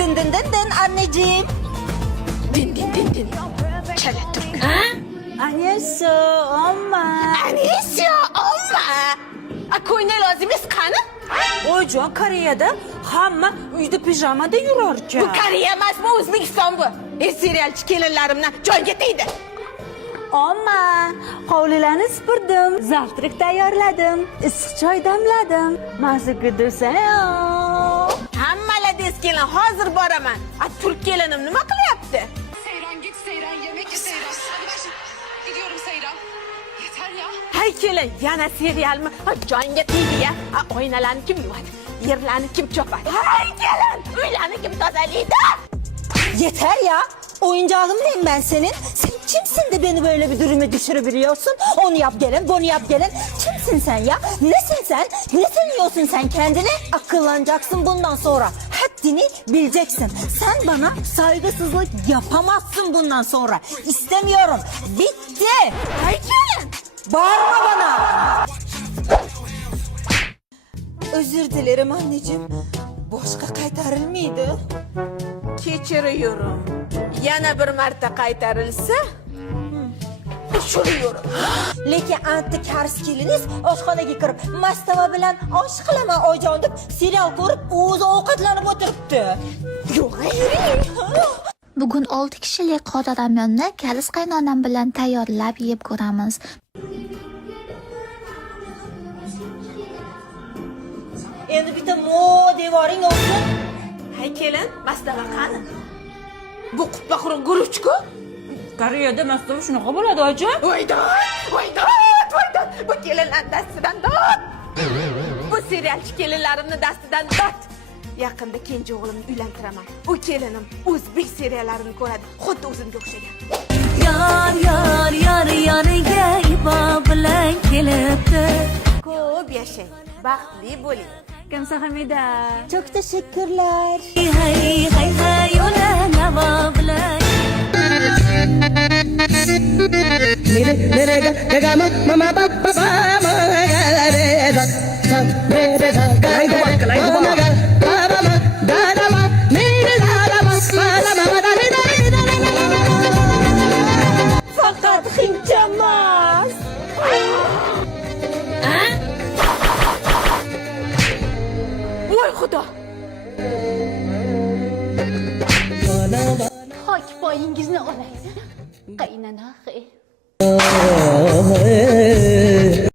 Din din din din anneciğim. Din din din din. Çele Türk. Annesi olma. Annesi olma. Koyne lazım iskanı. Oca Kore'de hamma uyda pijamada yurarken. Bu Koreya emas, bu O'zbekiston bu. Serialchi kelinlarimdan joy ketaydi. Amma hovlilarni supurdim, zavtrak tayyorladim, issiq choy damladim. Mazza desang. Hammalar kelin, hozir boraman. Turk kelinim nima qilyapti? Seyran git Seyran yemek ye Seyran. Hadi başla. Gidiyorum Seyran. Yeter ya. Hay kelin, yana serialmi? Jonga tegdi ya. Oynalarni kim yuvadi? Yerlarni kim chopadi? Hay kelin, uylarni kim tozalaydi? Yeter ya. Oyuncağım mıyım ben senin? Sen kimsin de beni böyle bir duruma düşürebiliyorsun? Onu yap gelin, bunu yap gelin. Kimsin sen ya? Nesin sen? Ne sanıyorsun sen kendini? Akıllanacaksın bundan sonra. Haddini bileceksin. Sen bana saygısızlık yapamazsın bundan sonra. İstemiyorum. Bitti. Hay kelin. Bağırma bana. Özür dilerim anneciğim. Boşqa qaytarır mıydı? Kechiriyorum. Yana bir marta qaytarilsa, tushiriyorum. Lekin anti kars keliniz oshxonaga kirib mastava bilan osh qilaman oyijon deb serial ko'rib o'zi ovqatlanib o'tiribdi. Yo'q, yuring. Bugun 6 kishilik qoda ramyonni kalis qaynonam bilan tayyorlab yeb ko'ramiz. Endi bitta mo devoring olsin. Hay kelin, mastava qani? Bu qupaqurun guruchku. Koreyada mastava shunaqa bo'ladi oji. Voydan. Bu kelinlar dastidan dot. Bu serialchi kelinlarimni dastidan dot. Yaqinda kenja o'g'limni uylantiraman. U kelinim o'zbek seriallarini ko'radi, xuddi o'zimga o'xshagan. Yar yariga ibo bilan kelibdi. Ko'p yashang, baxtli bo'ling. Kamsa Hamida. Çok teşekkürler. Hay ola navo bilan. Mere ga ma ma ba ba ba ma ga re ga sa re ga ga ma ga ba ba ma da da ma me da da ma ba da ma da da da. Fakat hincamaz. Voy xudo. Hoy poyingizni olay. Qaynana